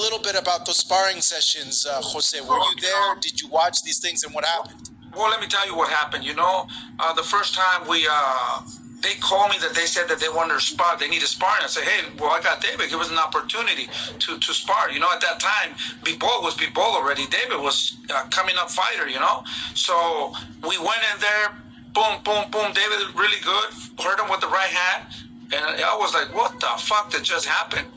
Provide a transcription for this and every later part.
little bit about those sparring sessions, Jose. Were you there? Did you watch these things, and what happened? Well, let me tell you what happened. The first time they called me that they said that they wanted to spar. They need to spar. And I said, hey, well, I got David. It was an opportunity to spar. At that time, Bivol was Bivol already. David was coming up fighter, So we went in there, boom, boom, boom. David really good. Hurt him with the right hand. And I was like, what the fuck that just happened?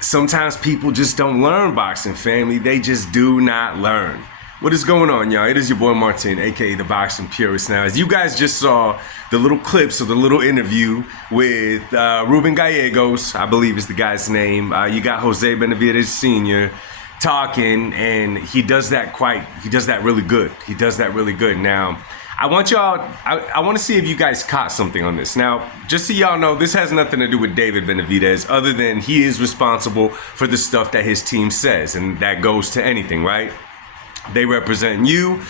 Sometimes people just don't learn boxing, family. They just do not learn. What is going on, y'all? It is your boy Martin, aka the Boxing Purist. Now, as you guys just saw the little clips of the little interview with Ruben Gallegos, I believe is the guy's name. You got Jose Benavidez Sr. talking, and he does that really good. He does that really good. Now, I want to see if you guys caught something on this. Now, just so y'all know, this has nothing to do with David Benavidez, other than he is responsible for the stuff that his team says, and that goes to anything, right? They represent you.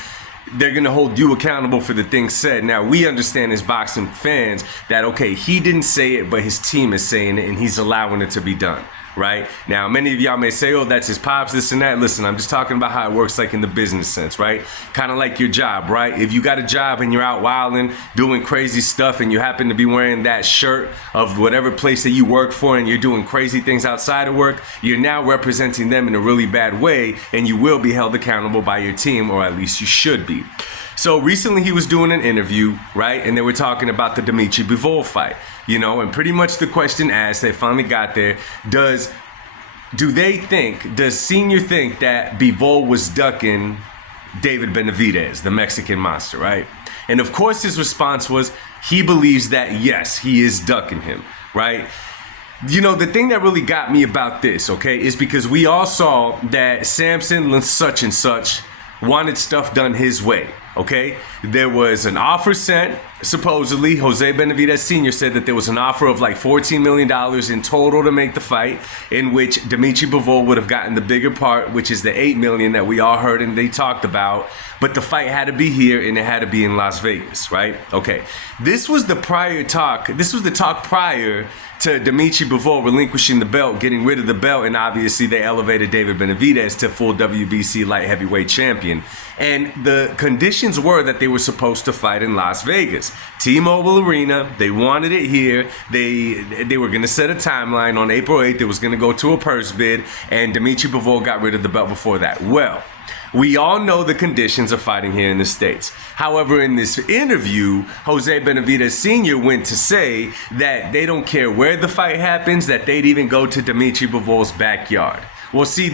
They're going to hold you accountable for the things said. Now, we understand as boxing fans that, okay, he didn't say it, but his team is saying it, and he's allowing it to be done. Right? Now, many of y'all may say, oh, that's his pops, this and that. Listen, I'm just talking about how it works like in the business sense, right? Kind of like your job, right? If you got a job and you're out wilding, doing crazy stuff, and you happen to be wearing that shirt of whatever place that you work for, and you're doing crazy things outside of work, you're now representing them in a really bad way, and you will be held accountable by your team, or at least you should be. So recently he was doing an interview, right? And they were talking about the Dmitry Bivol fight, and pretty much the question asked, they finally got there, does Senior think that Bivol was ducking David Benavidez, the Mexican monster, right? And of course his response was, he believes that yes, he is ducking him, right? The thing that really got me about this, okay, is because we all saw that Samson such and such wanted stuff done his way. Okay, there was an offer sent. Supposedly, Jose Benavidez Sr. said that there was an offer of like $14 million in total to make the fight, in which Dmitry Bivol would have gotten the bigger part, which is the $8 million that we all heard and they talked about. But the fight had to be here, and it had to be in Las Vegas, right? Okay, this was the prior talk. This was the talk prior to Dmitry Bivol relinquishing the belt, getting rid of the belt, and obviously they elevated David Benavidez to full WBC light heavyweight champion. And the conditions were that they were supposed to fight in Las Vegas. T-Mobile Arena, they wanted it here. They were going to set a timeline on April 8th. It was going to go to a purse bid, and Dmitry Bivol got rid of the belt before that. Well, we all know the conditions of fighting here in the States. However, in this interview, Jose Benavidez Sr. went to say that they don't care where the fight happens, that they'd even go to Dmitry Bivol's backyard. Well, see,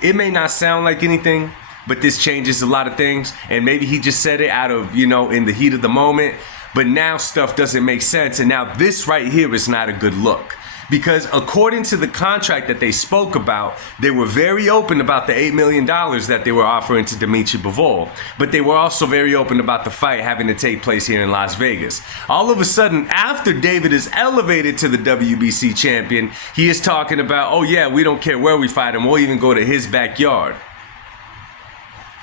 it may not sound like anything, but this changes a lot of things. And maybe he just said it out of, in the heat of the moment. But now stuff doesn't make sense. And now this right here is not a good look. Because according to the contract that they spoke about, they were very open about the $8 million that they were offering to Dmitry Bivol. But they were also very open about the fight having to take place here in Las Vegas. All of a sudden, after David is elevated to the WBC champion, he is talking about, oh yeah, we don't care where we fight him. We'll even go to his backyard.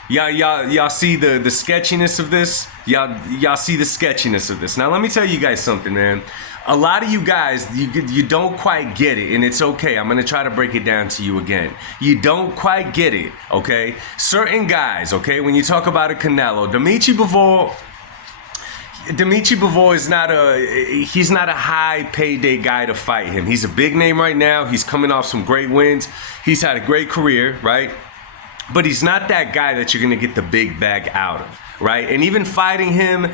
Y'all see the sketchiness of this? Y'all see the sketchiness of this. Now, let me tell you guys something, man. A lot of you guys, you don't quite get it, and it's okay. I'm going to try to break it down to you again. You don't quite get it, okay? Certain guys, okay, when you talk about a Canelo, Dmitry Bivol is he's not a high payday guy to fight him. He's a big name right now. He's coming off some great wins. He's had a great career, right? But he's not that guy that you're going to get the big bag out of, right? And even fighting him,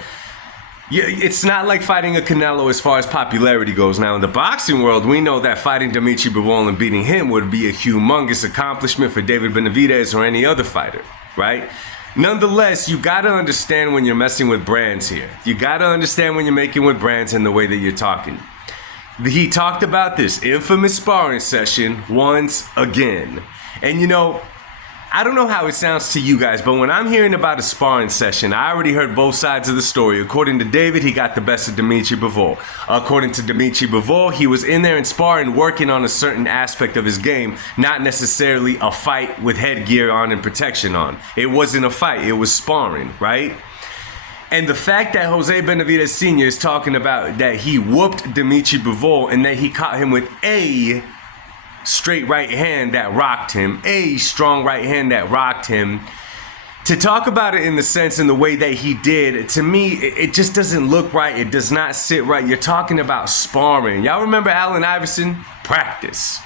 it's not like fighting a Canelo as far as popularity goes. Now, in the boxing world, we know that fighting Dmitry Bivol and beating him would be a humongous accomplishment for David Benavidez or any other fighter, right? Nonetheless, you got to understand when you're messing with brands here. You got to understand when you're making with brands and the way that you're talking. He talked about this infamous sparring session once again. And I don't know how it sounds to you guys, but when I'm hearing about a sparring session, I already heard both sides of the story. According to David, he got the best of Dmitry Bivol. According to Dmitry Bivol, he was in there in sparring, working on a certain aspect of his game, not necessarily a fight with headgear on and protection on. It wasn't a fight, it was sparring, right? And the fact that Jose Benavidez Sr. is talking about that he whooped Dmitry Bivol and that he caught him with a straight right hand that rocked him, a strong right hand that rocked him. To talk about it in the sense and the way that he did, to me, it just doesn't look right. It does not sit right. You're talking about sparring. Y'all remember Allen Iverson? Practice.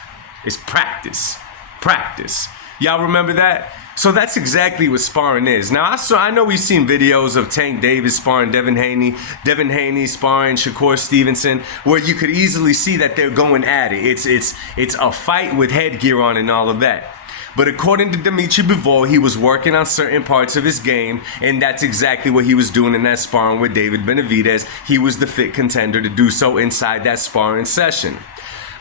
It's practice. Practice. Y'all remember that? So that's exactly what sparring is. Now, I know we've seen videos of Tank Davis sparring Devin Haney sparring Shakur Stevenson, where you could easily see that they're going at it. It's a fight with headgear on and all of that. But according to Dmitry Bivol, he was working on certain parts of his game, and that's exactly what he was doing in that sparring with David Benavidez. He was the fit contender to do so inside that sparring session.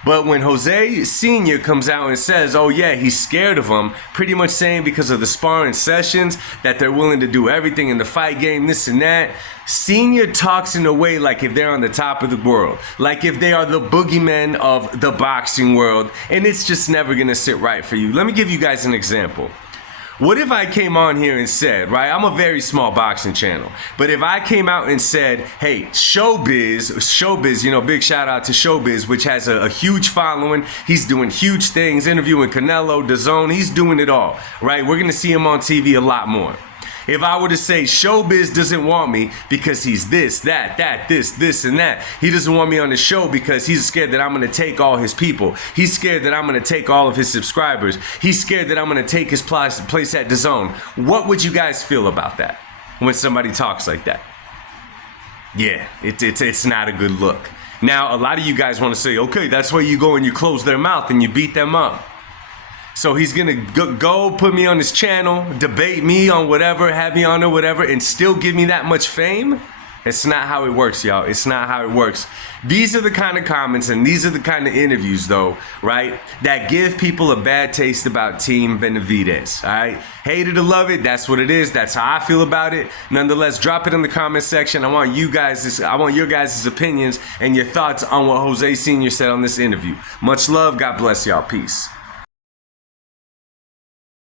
But when Jose Sr. comes out and says, oh yeah, he's scared of him, pretty much saying because of the sparring sessions that they're willing to do everything in the fight game, this and that, Sr. talks in a way like if they're on the top of the world, like if they are the boogeymen of the boxing world, and it's just never gonna sit right for you. Let me give you guys an example. What if I came on here and said, right, I'm a very small boxing channel, but if I came out and said, hey, Showbiz, you know, big shout out to Showbiz, which has a huge following. He's doing huge things, interviewing Canelo, DAZN, he's doing it all, right? We're going to see him on TV a lot more. If I were to say Showbiz doesn't want me because he's this, this, and that. He doesn't want me on the show because he's scared that I'm going to take all his people. He's scared that I'm going to take all of his subscribers. He's scared that I'm going to take his place at DAZN. What would you guys feel about that when somebody talks like that? Yeah, it's not a good look. Now, a lot of you guys want to say, okay, that's why you go and you close their mouth and you beat them up. So he's going to go put me on his channel, debate me on whatever, have me on or whatever, and still give me that much fame? It's not how it works, y'all. It's not how it works. These are the kind of comments and these are the kind of interviews, though, right, that give people a bad taste about Team Benavidez, all right? Hate it or love it, that's what it is. That's how I feel about it. Nonetheless, drop it in the comment section. I want your guys' opinions and your thoughts on what Jose Sr. said on this interview. Much love. God bless y'all. Peace.